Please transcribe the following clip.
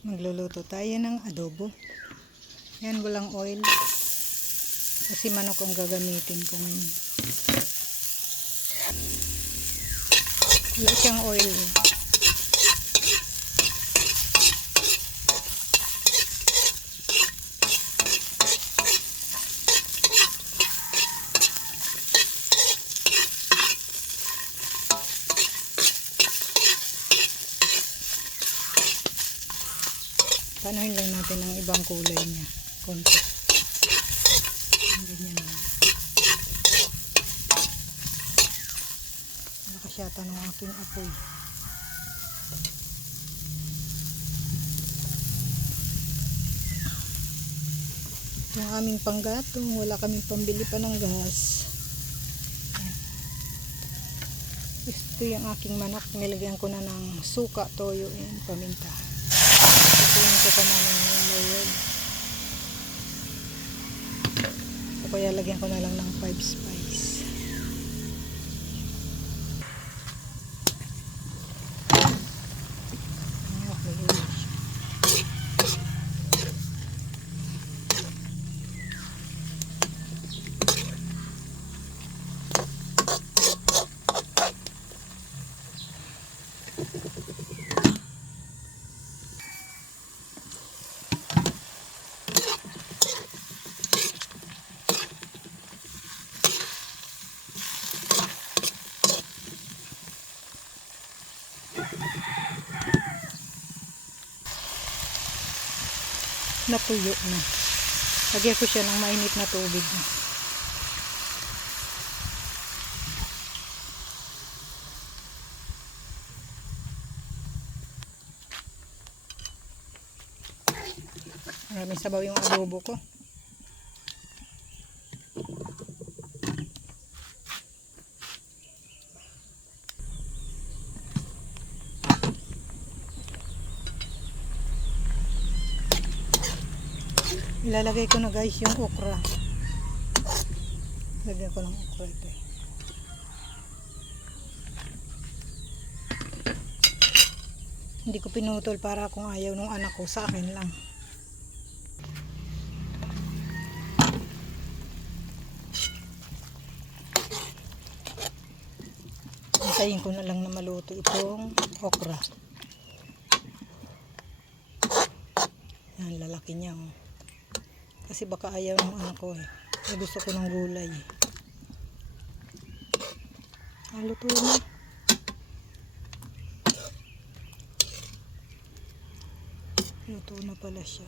Magluluto tayo ng adobo. Yan, walang oil. Kasi manok ang gagamitin ko ngayon. Wala siyang oil. Panuhin lang natin ang ibang kulay niya. Konti. Ganyan na. Nakasyata ng aking apoy. Yung aming panggatong, wala kaming pambili pa ng gas. Ito yung aking manok. Nilagyan ko na ng suka, toyo, and paminta. Ituin ko pa namin yung loyal. So, kaya lagyan ko na lang ng 5 spice. Natuyo na. Lagyan ko siya ng mainit na tubig. Maraming sabaw yung adobo ko. Ilalagay ko na guys yung okra. Lagyan ko ng okra ito. Hindi ko pinutol para kung ayaw nung anak ko, sa akin lang. Antayin ko na lang na maluto itong okra. Yan, lalaki niya oh. Kasi baka ayaw ng anak ko eh. Gusto ko ng gulay. Luto na. Luto na pala siya.